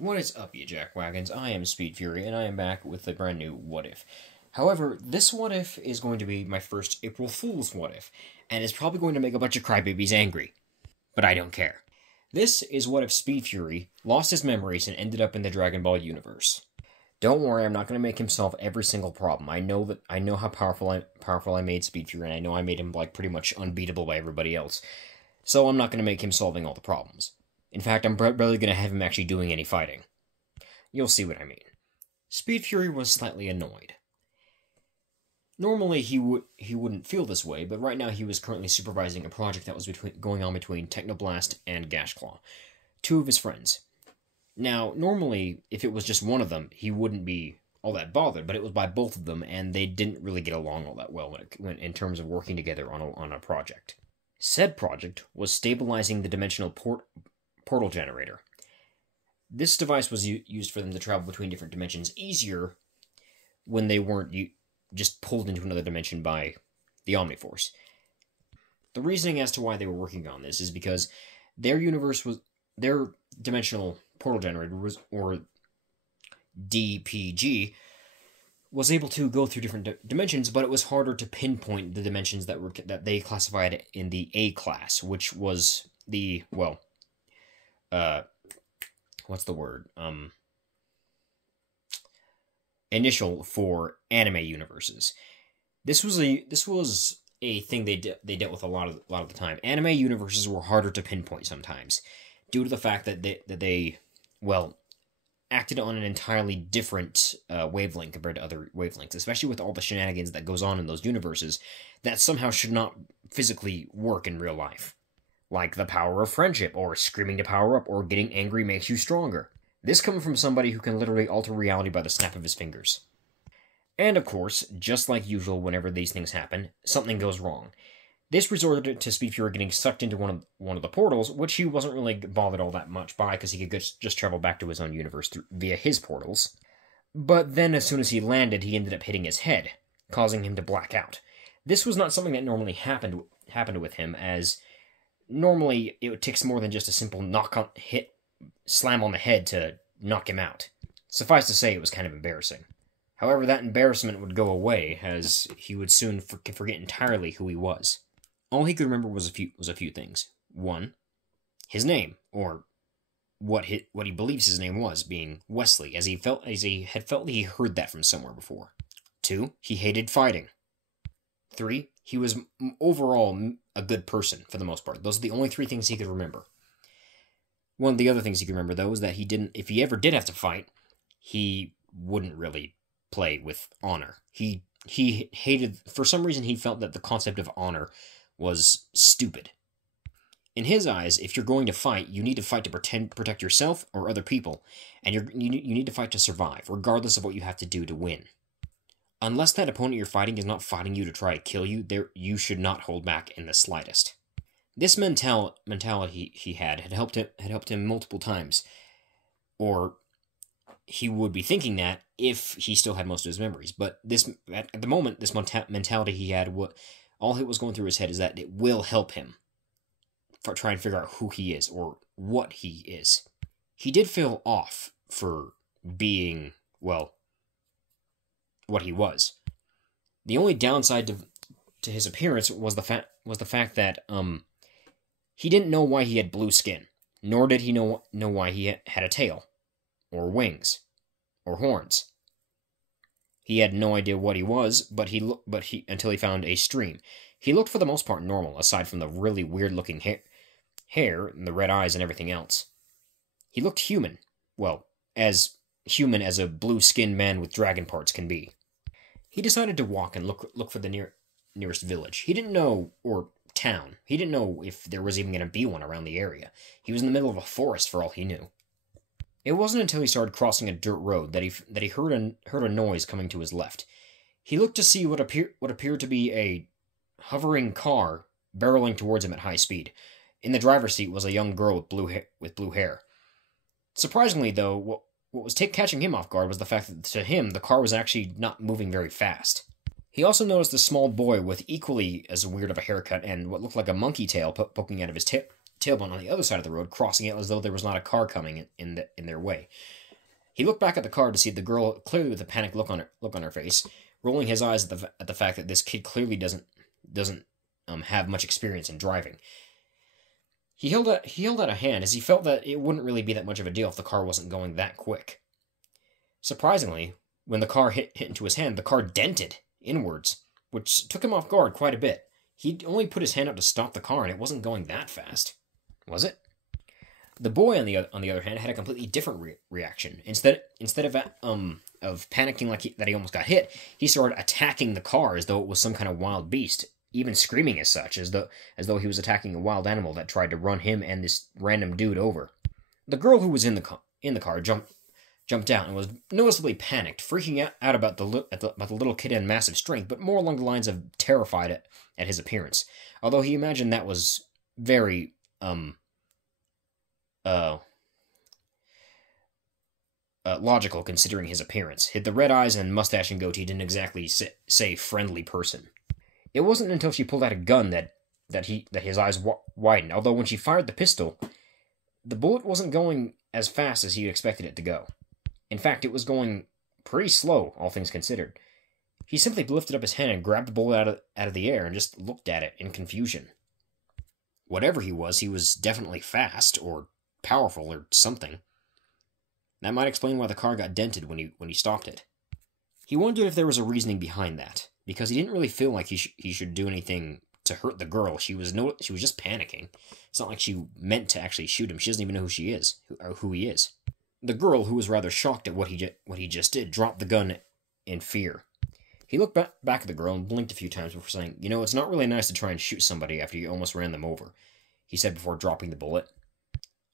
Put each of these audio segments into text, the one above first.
What is up, you jackwagons? I am Speed Fury, and I am back with a brand new What If. However, this What If is going to be my first April Fool's What If, and it's probably going to make a bunch of crybabies angry. But I don't care. This is what if Speed Fury lost his memories and ended up in the Dragon Ball universe. Don't worry, I'm not going to make him solve every single problem. I know how powerful I made Speed Fury, and I know I made him like pretty much unbeatable by everybody else. So I'm not going to make him solving all the problems. In fact, I'm barely going to have him actually doing any fighting. You'll see what I mean. Speed Fury was slightly annoyed. Normally, he wouldn't feel this way, but right now he was currently supervising a project that was going on between Technoblast and Gashclaw, two of his friends. Now, normally, if it was just one of them, he wouldn't be all that bothered, but it was by both of them, and they didn't really get along all that well in terms of working together on a project. Said project was stabilizing the dimensional portal generator. This device was used for them to travel between different dimensions easier when they weren't just pulled into another dimension by the Omniforce. The reasoning as to why they were working on this is because their dimensional portal generator or DPG, was able to go through different dimensions, but it was harder to pinpoint the dimensions that they classified in the A class, which was the what's the word? Initial for anime universes. This was a thing they dealt with a lot of the time. Anime universes were harder to pinpoint sometimes, due to the fact that they acted on an entirely different wavelength compared to other wavelengths, especially with all the shenanigans that goes on in those universes that somehow should not physically work in real life. Like the power of friendship, or screaming to power up, or getting angry makes you stronger. This coming from somebody who can literally alter reality by the snap of his fingers. And of course, just like usual whenever these things happen, something goes wrong. This resorted to Speed Fury getting sucked into one of the portals, which he wasn't really bothered all that much by, because he could just travel back to his own universe via his portals. But then as soon as he landed, he ended up hitting his head, causing him to black out. This was not something that normally happened with him, as normally it takes more than just a simple slam on the head to knock him out. Suffice to say, it was kind of embarrassing. However, that embarrassment would go away, as he would soon forget entirely who he was. All he could remember was a few things. One, his name, or what he believes his name was, being Wesley, as he had felt that he heard that from somewhere before. 2, he hated fighting. 3, he was overall a good person for the most part. Those are the only 3 things he could remember. One of the other things he could remember, though, is that if he ever did have to fight, he wouldn't really play with honor. He hated, for some reason he felt that the concept of honor was stupid. In his eyes, if you're going to fight, you need to fight to protect yourself or other people, and you need to fight to survive, regardless of what you have to do to win. Unless that opponent you're fighting is not fighting you to try to kill you, you should not hold back in the slightest. This mentality he had helped him multiple times, or he would be thinking that if he still had most of his memories. But at the moment, this mentality he had, all it was going through his head is that it will help him try and figure out who he is or what he is. He did feel off for being, what he was. The only downside to his appearance was the fact that he didn't know why he had blue skin, nor did he know why he had a tail, or wings, or horns. He had no idea what he was, but until he found a stream. He looked for the most part normal, aside from the really weird-looking hair and the red eyes and everything else. He looked human. Well, as human as a blue-skinned man with dragon parts can be. He decided to walk and look for the nearest village. He didn't know, or town. He didn't know if there was even going to be one around the area. He was in the middle of a forest for all he knew. It wasn't until he started crossing a dirt road that he heard a noise coming to his left. He looked to see what appeared to be a hovering car barreling towards him at high speed. In the driver's seat was a young girl with blue hair. Surprisingly, though, what was catching him off guard was the fact that to him the car was actually not moving very fast. He also noticed a small boy with equally as weird of a haircut and what looked like a monkey tail poking out of his tailbone on the other side of the road, crossing it as though there was not a car coming in their way. He looked back at the car to see the girl, clearly with a panicked look on her face, rolling his eyes at the fact that this kid clearly doesn't have much experience in driving. He held out a hand as he felt that it wouldn't really be that much of a deal if the car wasn't going that quick. Surprisingly, when the car hit into his hand, the car dented inwards, which took him off guard quite a bit. He only put his hand out to stop the car, and it wasn't going that fast, was it? The boy, on the other hand, had a completely different reaction. Instead of panicking that he almost got hit, he started attacking the car as though it was some kind of wild beast, even screaming as such, as though he was attacking a wild animal that tried to run him and this random dude over. The girl who was in the car jumped out and was noticeably panicked, freaking out about the little kid and massive strength, but more along the lines of terrified at his appearance. Although he imagined that was very logical considering his appearance. The red eyes and mustache and goatee didn't exactly say friendly person. It wasn't until she pulled out a gun that his eyes widened. Although when she fired the pistol, the bullet wasn't going as fast as he expected it to go. In fact, it was going pretty slow, all things considered. He simply lifted up his hand and grabbed the bullet out of the air and just looked at it in confusion. Whatever he was definitely fast or powerful or something. That might explain why the car got dented when he stopped it. He wondered if there was a reasoning behind that, because he didn't really feel like he should do anything to hurt the girl. She was just panicking. It's not like she meant to actually shoot him. She doesn't even know who she is, or who he is. The girl, who was rather shocked at what he just did, dropped the gun in fear. He looked back at the girl and blinked a few times before saying, "It's not really nice to try and shoot somebody after you almost ran them over," he said before dropping the bullet.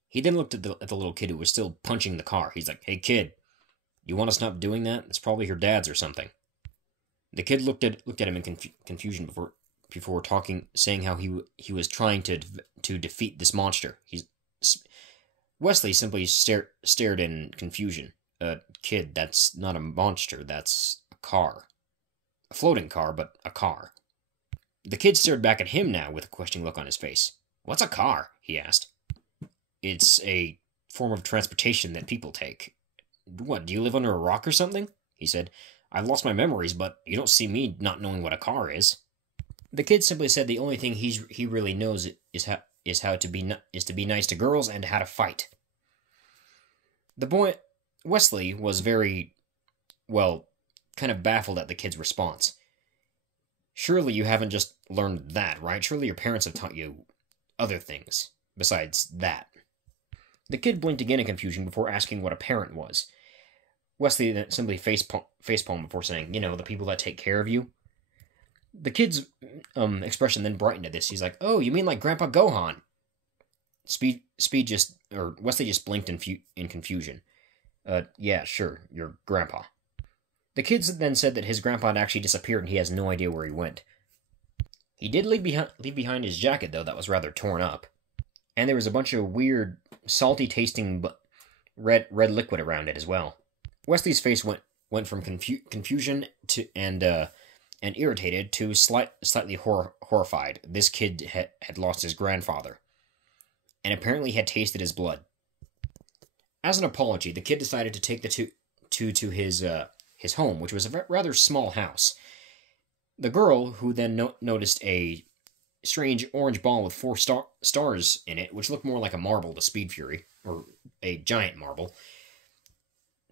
He then looked at the little kid who was still punching the car. He's like, "Hey kid, you want to stop doing that? It's probably your dad's or something." The kid looked at him in confusion before saying how he was trying to defeat this monster. Wesley simply stared in confusion. "Kid, that's not a monster, that's a car. A floating car, but a car." The kid stared back at him now with a questioning look on his face. "What's a car?" he asked. "It's a form of transportation that people take." "What, do you live under a rock or something?" he said. "I've lost my memories, but you don't see me not knowing what a car is." The kid simply said the only thing he really knows is to be nice to girls and how to fight. The boy, Wesley, was very, kind of baffled at the kid's response. Surely you haven't just learned that, right? Surely your parents have taught you other things besides that. The kid blinked again in confusion before asking what a parent was. Wesley then simply facepalmed before saying, "The people that take care of you." The kid's expression then brightened at this. He's like, "Oh, you mean like Grandpa Gohan?" Wesley just blinked in confusion. "Yeah, sure, your grandpa." The kid then said that his grandpa had actually disappeared and he has no idea where he went. He did leave behind his jacket, though, that was rather torn up. And there was a bunch of weird, salty-tasting red liquid around it as well. Wesley's face went from confusion to and irritated to slightly horrified. This kid had lost his grandfather, and apparently had tasted his blood. As an apology, the kid decided to take the two to his home, which was a rather small house. The girl, who then noticed a strange orange ball with 4 stars in it, which looked more like a marble to Speed Fury, or a giant marble,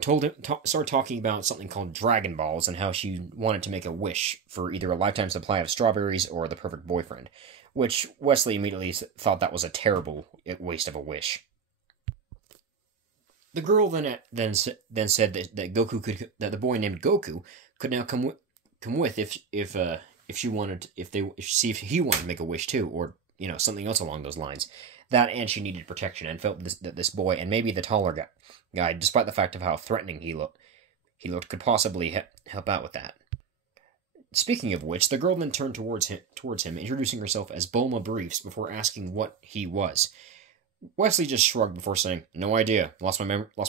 started talking about something called Dragon Balls and how she wanted to make a wish for either a lifetime supply of strawberries or the perfect boyfriend, which Wesley immediately thought that was a terrible waste of a wish. The girl then said that the boy named Goku could now come with if he wanted to make a wish too, or something else along those lines. That, and she needed protection and felt that this boy, and maybe the taller guy, despite the fact of how threatening he looked, could possibly help out with that. Speaking of which, the girl then turned towards him, introducing herself as Bulma Briefs before asking what he was. Wesley just shrugged before saying, "No idea. Lost my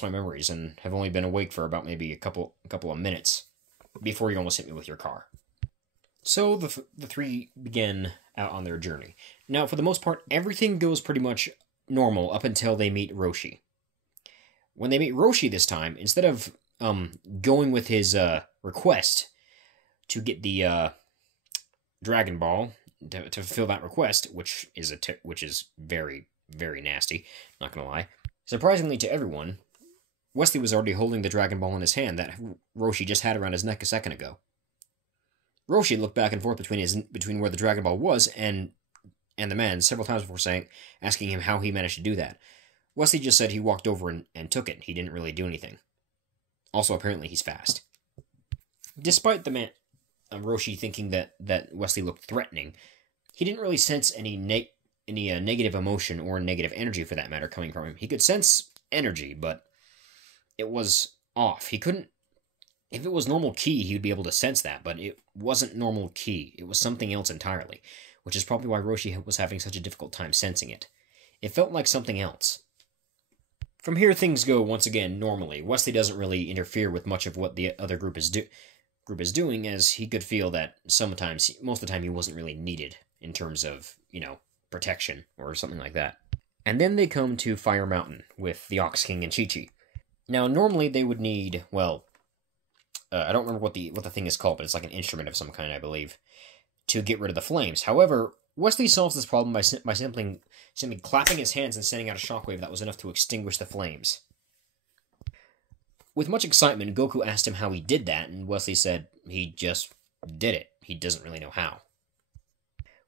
memories and have only been awake for about maybe a couple of minutes before you almost hit me with your car." So the three began out on their journey. Now, for the most part, everything goes pretty much normal up until they meet Roshi. When they meet Roshi this time, instead of going with his request to get the Dragon Ball to fulfill that request, which is very, very nasty, not gonna lie. Surprisingly to everyone, Wesley was already holding the Dragon Ball in his hand that Roshi just had around his neck a second ago. Roshi looked back and forth between where the Dragon Ball was and the man several times before asking him how he managed to do that. Wesley just said he walked over and took it. He didn't really do anything. Also, apparently he's fast. Despite the man Roshi thinking that Wesley looked threatening, he didn't really sense any negative emotion or negative energy, for that matter, coming from him. He could sense energy, but it was off. He couldn't. If it was normal ki, he would be able to sense that, but it wasn't normal ki. It was something else entirely, which is probably why Roshi was having such a difficult time sensing it. It felt like something else. From here, things go once again normally. Wesley doesn't really interfere with much of what the other group is doing, as he could feel that sometimes, most of the time, he wasn't really needed in terms of, protection or something like that. And then they come to Fire Mountain with the Ox King and Chi-Chi. Now, normally they would need, I don't remember what the thing is called, but it's like an instrument of some kind, I believe, to get rid of the flames. However, Wesley solves this problem by simply clapping his hands and sending out a shockwave that was enough to extinguish the flames. With much excitement, Goku asked him how he did that, and Wesley said he just did it. He doesn't really know how.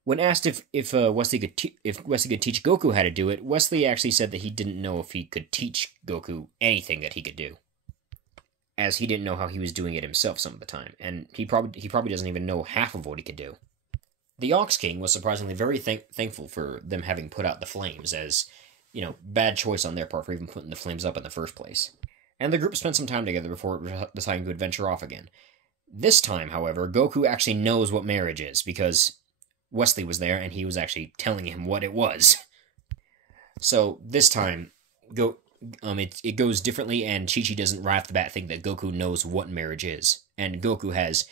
When asked if Wesley could teach Goku how to do it, Wesley actually said that he didn't know if he could teach Goku anything that he could do, as he didn't know how he was doing it himself some of the time, and he probably doesn't even know half of what he could do. The Ox King was surprisingly very thankful for them having put out the flames, as, bad choice on their part for even putting the flames up in the first place. And the group spent some time together before deciding to adventure off again. This time, however, Goku actually knows what marriage is, because Wesley was there and he was actually telling him what it was. So this time, it goes differently, and Chi-Chi doesn't right off the bat think that Goku knows what marriage is. And Goku has,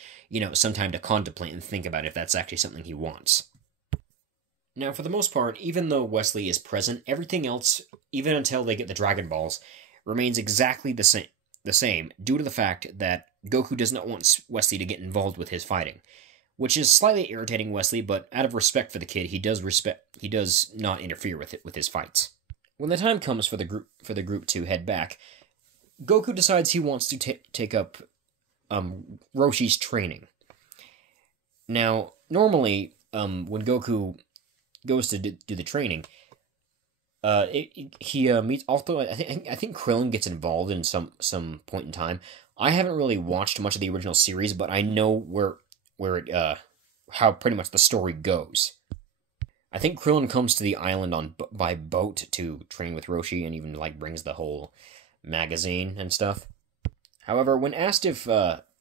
some time to contemplate and think about if that's actually something he wants. Now, for the most part, even though Wesley is present, everything else, even until they get the Dragon Balls, remains exactly the same, due to the fact that Goku does not want Wesley to get involved with his fighting, which is slightly irritating Wesley, but out of respect for the kid, he does not interfere with his fights. When the time comes for the group to head back, Goku decides he wants to take up Roshi's training. Now, normally, when Goku goes to do the training, he meets. Although I think Krillin gets involved in some point in time. I haven't really watched much of the original series, but I know how pretty much the story goes. I think Krillin comes to the island by boat to train with Roshi, and even brings the whole magazine and stuff. However, when asked if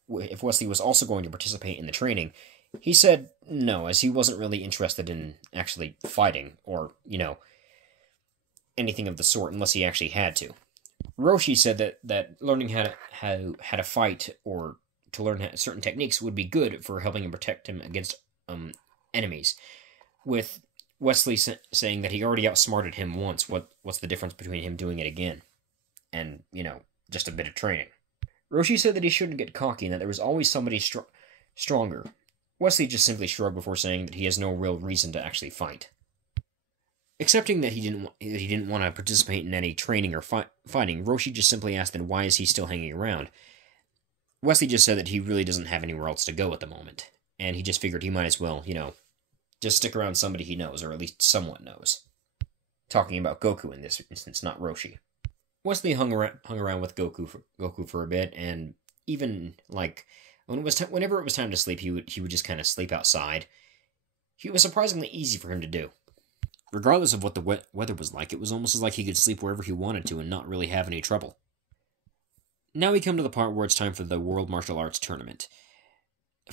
Wesley was also going to participate in the training, he said no, as he wasn't really interested in actually fighting or anything of the sort unless he actually had to. Roshi said that learning how to fight or to learn certain techniques would be good for helping him protect him against enemies. With Wesley saying that he already outsmarted him once, what's the difference between him doing it again? And, just a bit of training. Roshi said that he shouldn't get cocky and that there was always somebody stronger. Wesley just simply shrugged before saying that he has no real reason to actually fight. Accepting that he didn't want to participate in any training or fighting, Roshi just simply asked then why is he still hanging around. Wesley just said that he really doesn't have anywhere else to go at the moment, and he just figured he might as well, just stick around somebody he knows, or at least somewhat knows. Talking about Goku in this instance, not Roshi. Wesley hung around with Goku for a bit, and even whenever it was time to sleep, he would just kind of sleep outside. It was surprisingly easy for him to do. Regardless of what the weather was like, it was almost as like he could sleep wherever he wanted to and not really have any trouble. Now we come to the part where it's time for the World Martial Arts Tournament.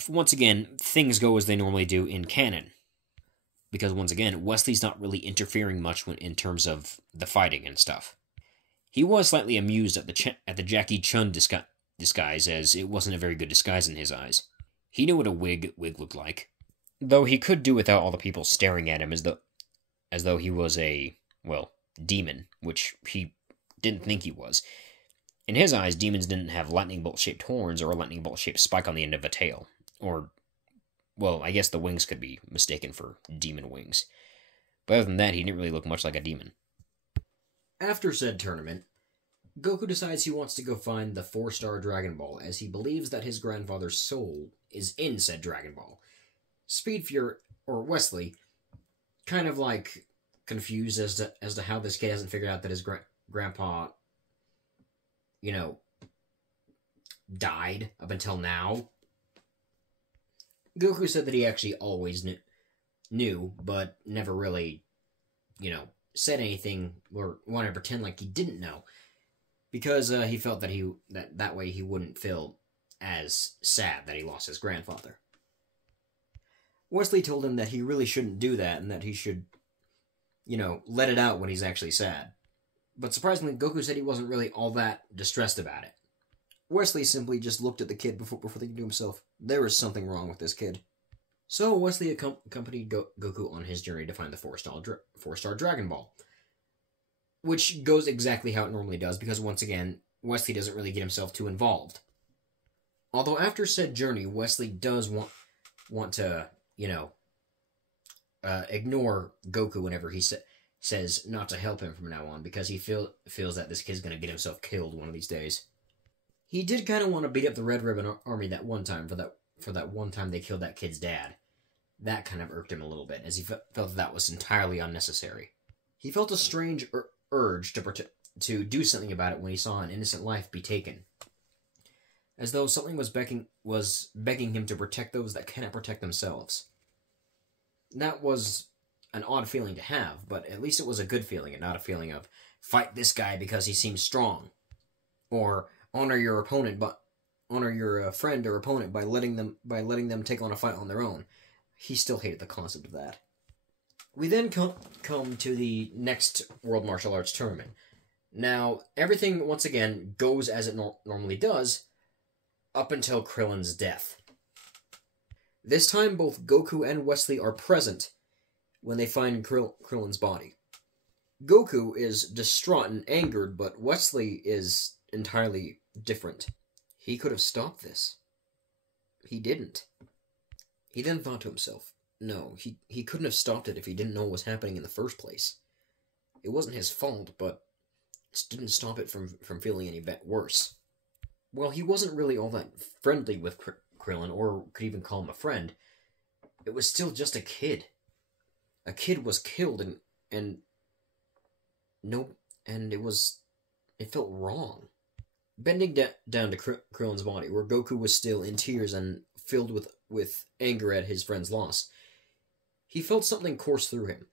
Once again, things go as they normally do in canon. Because once again, Wesley's not really interfering much in terms of the fighting and stuff. He was slightly amused at the Jackie Chun disguise, as it wasn't a very good disguise in his eyes. He knew what a wig looked like. Though he could do without all the people staring at him as as though he was a, well, demon, which he didn't think he was. In his eyes, demons didn't have lightning bolt-shaped horns or a lightning bolt-shaped spike on the end of a tail. Or, well, I guess the wings could be mistaken for demon wings. But other than that, he didn't really look much like a demon. After said tournament, Goku decides he wants to go find the 4-star Dragon Ball, as he believes that his grandfather's soul is in said Dragon Ball. Speed Fury, or Wesley, kind of like confused as to how this kid hasn't figured out that his grandpa, died up until now. Goku said that he actually always knew, but never really, said anything or wanted to pretend like he didn't know, because he felt that that way he wouldn't feel as sad that he lost his grandfather. Wesley told him that he really shouldn't do that and that he should, let it out when he's actually sad. But surprisingly, Goku said he wasn't really all that distressed about it. Wesley simply just looked at the kid before thinking to himself, there is something wrong with this kid. So Wesley accompanied Goku on his journey to find the 4-star Dragon Ball. Which goes exactly how it normally does, because once again, Wesley doesn't really get himself too involved. Although after said journey, Wesley does want to, ignore Goku whenever he says not to help him from now on, because he feels that this kid's going to get himself killed one of these days. He did kind of want to beat up the Red Ribbon Army that one time for that one time they killed that kid's dad. That kind of irked him a little bit, as he felt that was entirely unnecessary. He felt a strange urge to do something about it when he saw an innocent life be taken, as though something was begging him to protect those that cannot protect themselves. That was an odd feeling to have, but at least it was a good feeling, and not a feeling of fight this guy because he seems strong, or honor your friend or opponent by letting them take on a fight on their own. He still hated the concept of that. We then come to the next World Martial Arts Tournament. Now, everything, once again, goes as it normally does, up until Krillin's death. This time, both Goku and Wesley are present when they find Krillin's body. Goku is distraught and angered, but Wesley is entirely different. He could have stopped this. He didn't. He then thought to himself, no, he couldn't have stopped it if he didn't know what was happening in the first place. It wasn't his fault, but it didn't stop it from feeling any worse. Well, he wasn't really all that friendly with Krillin, or could even call him a friend. It was still just a kid. A kid was killed, and it felt wrong. Bending down to Krillin's body, where Goku was still in tears and filled with anger at his friend's loss, he felt something course through him.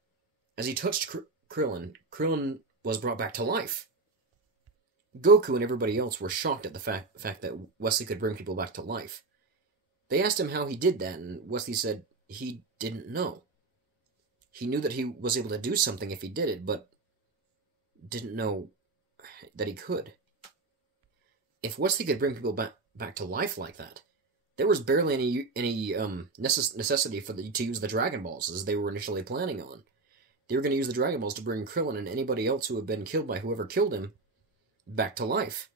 As he touched Krillin was brought back to life. Goku and everybody else were shocked at the fact that Wesley could bring people back to life. They asked him how he did that, and Wesley said he didn't know. He knew that he was able to do something if he did it, but didn't know that he could. If Wesley could bring people back to life like that, there was barely any necessity to use the Dragon Balls, as they were initially planning on. They were going to use the Dragon Balls to bring Krillin and anybody else who had been killed by whoever killed him back to life.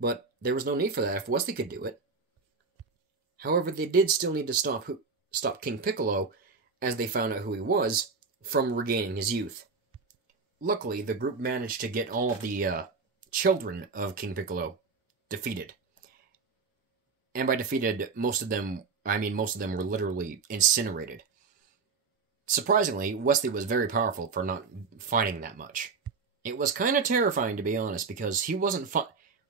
But there was no need for that if Wesley could do it. However, they did still need to stop King Piccolo, as they found out who he was, from regaining his youth. Luckily, the group managed to get all of the children of King Piccolo defeated. And by defeated, most of them were literally incinerated. Surprisingly, Wesley was very powerful for not fighting that much. It was kind of terrifying, to be honest, because he wasn't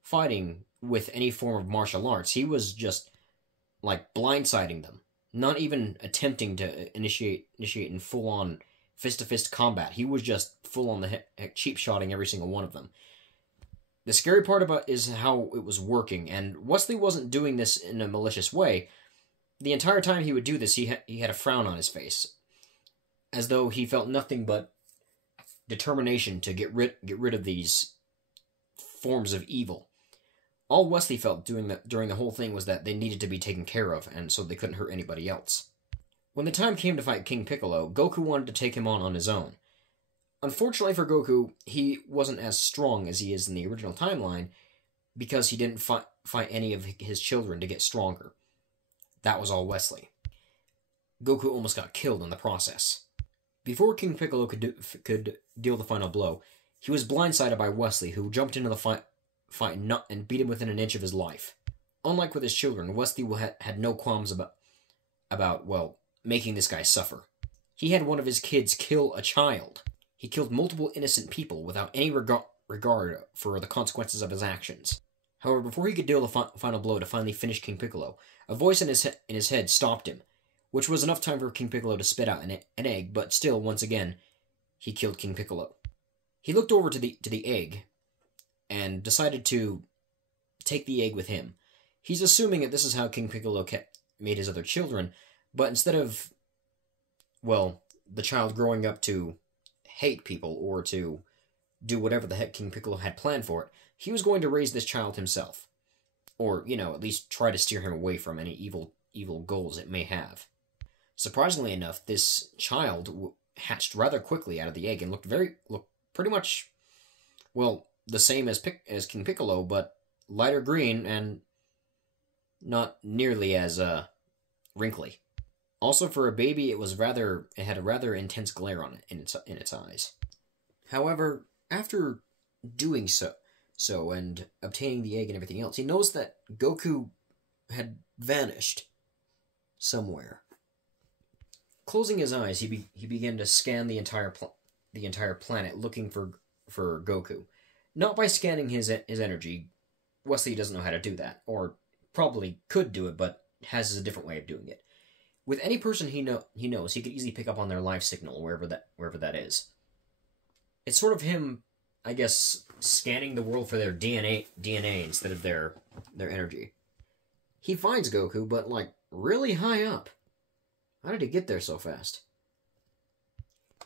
fighting with any form of martial arts. He was just, blindsiding them. Not even attempting to initiate in full-on fist-to-fist combat. He was just full-on the heck cheap-shotting every single one of them. The scary part about is how it was working, and Wesley wasn't doing this in a malicious way. The entire time he would do this, he had a frown on his face, as though he felt nothing but determination to get rid of these forms of evil. All Wesley felt during the whole thing was that they needed to be taken care of, and so they couldn't hurt anybody else. When the time came to fight King Piccolo, Goku wanted to take him on his own. Unfortunately for Goku, he wasn't as strong as he is in the original timeline because he didn't fight any of his children to get stronger. That was all Wesley. Goku almost got killed in the process. Before King Piccolo could deal the final blow, he was blindsided by Wesley, who jumped into the fight and beat him within an inch of his life. Unlike with his children, Wesley had no qualms about making this guy suffer. He had one of his kids kill a child. He killed multiple innocent people without any regard for the consequences of his actions. However, before he could deal the final blow to finally finish King Piccolo, a voice in his head stopped him, which was enough time for King Piccolo to spit out an egg, but still, once again, he killed King Piccolo. He looked over to the egg and decided to take the egg with him. He's assuming that this is how King Piccolo made his other children, but instead of, the child growing up to hate people or to do whatever the heck King Piccolo had planned for it, he was going to raise this child himself. Or, at least try to steer him away from any evil goals it may have. Surprisingly enough, this child hatched rather quickly out of the egg and looked pretty much, the same as King Piccolo, but lighter green and not nearly as wrinkly. Also, for a baby, it had a rather intense glare on it in its eyes. However, after doing so and obtaining the egg and everything else, he knows that Goku had vanished somewhere. Closing his eyes, he began to scan the entire planet, looking for Goku. Not by scanning his energy. Wesley doesn't know how to do that, or probably could do it, but has a different way of doing it. With any person he knows, he could easily pick up on their life signal wherever that is. It's sort of him, I guess, scanning the world for their DNA instead of their energy. He finds Goku, but really high up. How did he get there so fast?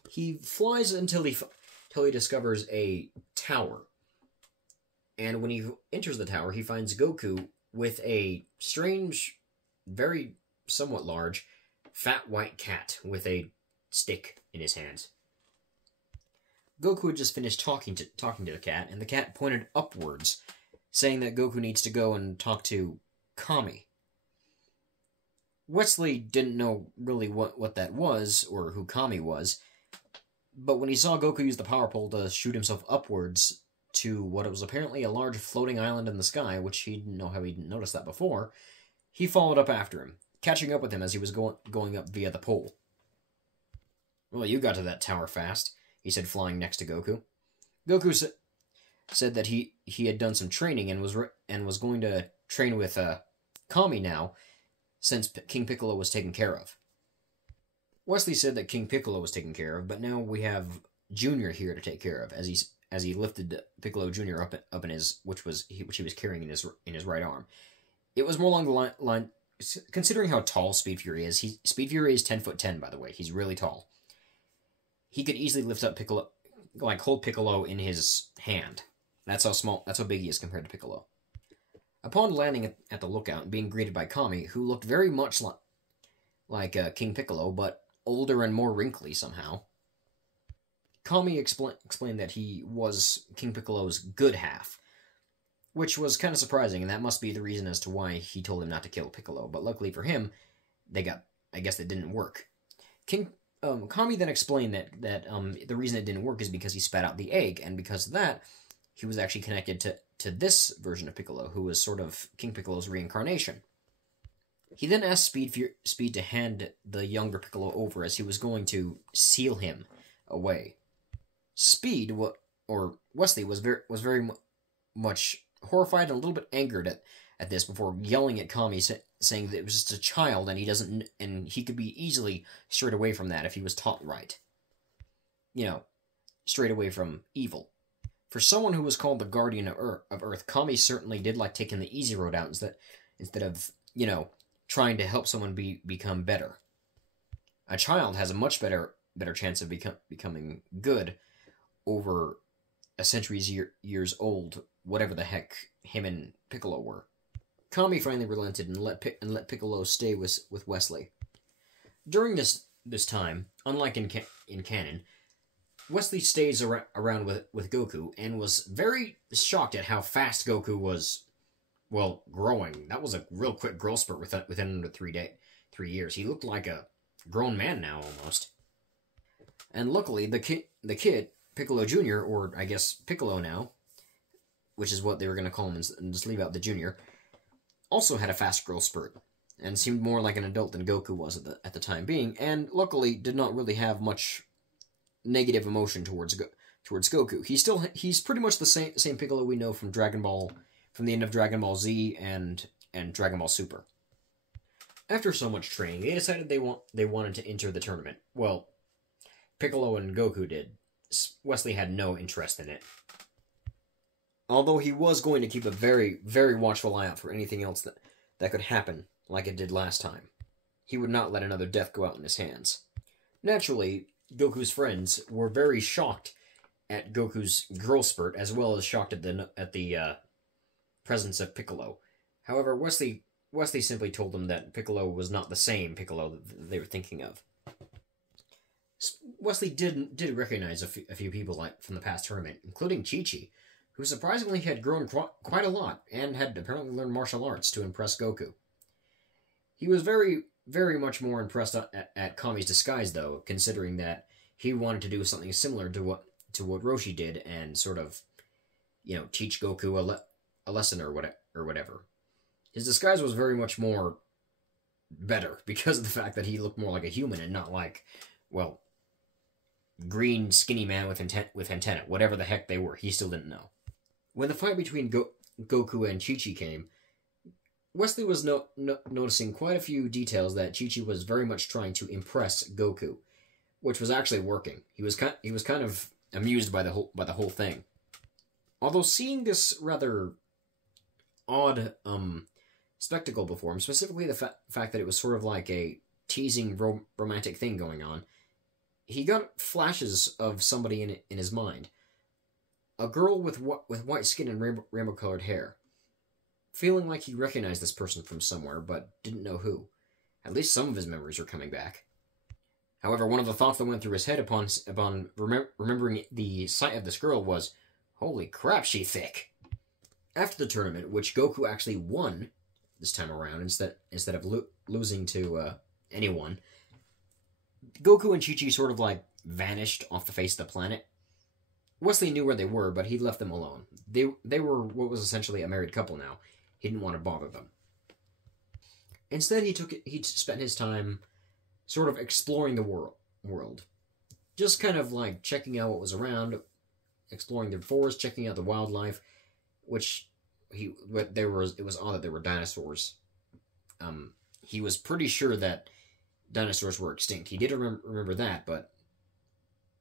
He flies until he discovers a tower. And when he enters the tower, he finds Goku with a strange, very somewhat large, fat white cat with a stick in his hands. Goku had just finished talking to the cat, and the cat pointed upwards, saying that Goku needs to go and talk to Kami. Wesley didn't know really what that was, or who Kami was, but when he saw Goku use the power pole to shoot himself upwards to what was apparently a large floating island in the sky, which he didn't know how he didn't notice that before, he followed up after him, catching up with him as he was going up via the pole. "Well, you got to that tower fast," he said, flying next to Goku. Goku said that he had done some training and was going to train with Kami now, since King Piccolo was taken care of. Wesley said that King Piccolo was taken care of, but now we have Junior here to take care of, as he lifted Piccolo Junior up in his which he was carrying in his right arm. It was more along the line. Considering how tall Speed Fury is, Speed Fury is 10'10", by the way. He's really tall. He could easily lift up Piccolo, hold Piccolo in his hand. That's how big he is compared to Piccolo. Upon landing at the lookout and being greeted by Kami, who looked very much like King Piccolo, but older and more wrinkly somehow, Kami explained that he was King Piccolo's good half, which was kind of surprising, and that must be the reason as to why he told him not to kill Piccolo. But luckily for him, I guess it didn't work. Kami then explained that the reason it didn't work is because he spat out the egg, and because of that, he was actually connected to this version of Piccolo, who was sort of King Piccolo's reincarnation. He then asked Speed to hand the younger Piccolo over, as he was going to seal him away. Speed, or Wesley, was very much horrified and a little bit angered at this, before yelling at Kami, saying that it was just a child and he could be easily strayed away from that if he was taught right. Strayed away from evil. For someone who was called the Guardian of Earth, Kami certainly did like taking the easy road out instead of trying to help someone become better. A child has a much better chance of becoming good over a century's years old, whatever the heck him and Piccolo were. Kami finally relented and let Piccolo stay with Wesley. During this time, unlike in canon, Wesley stays around with Goku and was very shocked at how fast Goku was, well, growing. That was a real quick growth spurt within under 3 years. He looked like a grown man now almost. And luckily, the kid Piccolo Jr., or I guess Piccolo now, which is what they were going to call him and just leave out the Junior, also had a fast growth spurt and seemed more like an adult than Goku was at the time being, and luckily did not really have much negative emotion towards Goku. He's pretty much the same Piccolo we know from the end of Dragon Ball Z and Dragon Ball Super. After so much training, they decided they wanted to enter the tournament. Well, Piccolo and Goku did. Wesley had no interest in it. Although he was going to keep a very, very watchful eye out for anything else that could happen, like it did last time. He would not let another death go out in his hands. Naturally, Goku's friends were very shocked at Goku's growth spurt, as well as shocked at the presence of Piccolo. However, Wesley simply told them that Piccolo was not the same Piccolo that they were thinking of. Wesley did recognize a few people from the past tournament, including Chi-Chi, who surprisingly had grown quite a lot and had apparently learned martial arts to impress Goku. He was very, very much more impressed at Kami's disguise, though, considering that he wanted to do something similar to what Roshi did and sort of, teach Goku a lesson or whatever. His disguise was very much more better because of the fact that he looked more like a human and not like, well, green skinny man with antenna, whatever the heck they were. He still didn't know. When the fight between Goku and Chi-Chi came, Wesley was noticing quite a few details that Chi-Chi was very much trying to impress Goku, which was actually working. He was kind of amused by the whole thing. Although seeing this rather odd spectacle before him, specifically the fact that it was sort of like a teasing romantic thing going on, he got flashes of somebody in his mind. A girl with white skin and rainbow-colored hair. Feeling like he recognized this person from somewhere, but didn't know who. At least some of his memories were coming back. However, one of the thoughts that went through his head upon remembering the sight of this girl was, holy crap, she thick. After the tournament, which Goku actually won this time around instead of losing to anyone, Goku and Chi-Chi sort of like vanished off the face of the planet. Wesley knew where they were, but he left them alone. They were what was essentially a married couple now. He didn't want to bother them. Instead, he spent his time sort of exploring the world. Just kind of like checking out what was around, exploring the forest, checking out the wildlife, it was odd that there were dinosaurs. He was pretty sure that dinosaurs were extinct. He did remember that, but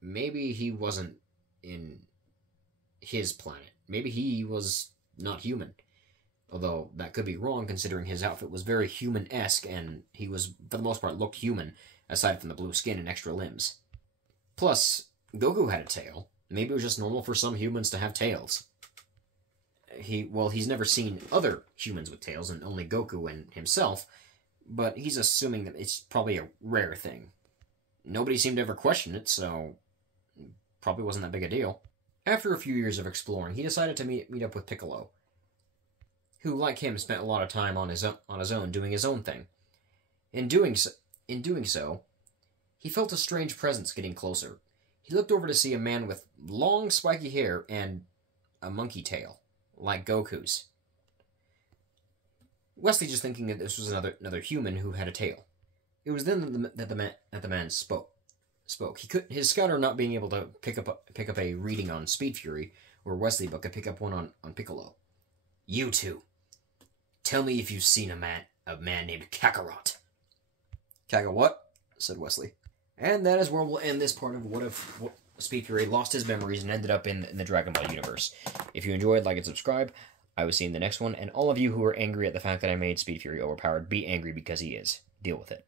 maybe he wasn't in his planet. Maybe he was not human. Although, that could be wrong, considering his outfit was very human-esque, and he was, for the most part, looked human, aside from the blue skin and extra limbs. Plus, Goku had a tail. Maybe it was just normal for some humans to have tails. He's never seen other humans with tails, and only Goku and himself, but he's assuming that it's probably a rare thing. Nobody seemed to ever question it, so probably wasn't that big a deal. After a few years of exploring, he decided to meet up with Piccolo, who, like him, spent a lot of time on his own doing his own thing. In doing so, he felt a strange presence getting closer. He looked over to see a man with long, spiky hair and a monkey tail, like Goku's. Wesley just thinking that this was another human who had a tail. It was then that the man spoke. His scouter not being able to pick up a reading on Speed Fury or Wesley, but could pick up one on Piccolo. You two, tell me if you've seen a man named Kakarot. What? Said Wesley. And that is where we'll end this part of what if Speed Fury lost his memories and ended up in the Dragon Ball universe. If you enjoyed, like and subscribe. I will see you in the next one. And all of you who are angry at the fact that I made Speed Fury overpowered, be angry because he is. Deal with it.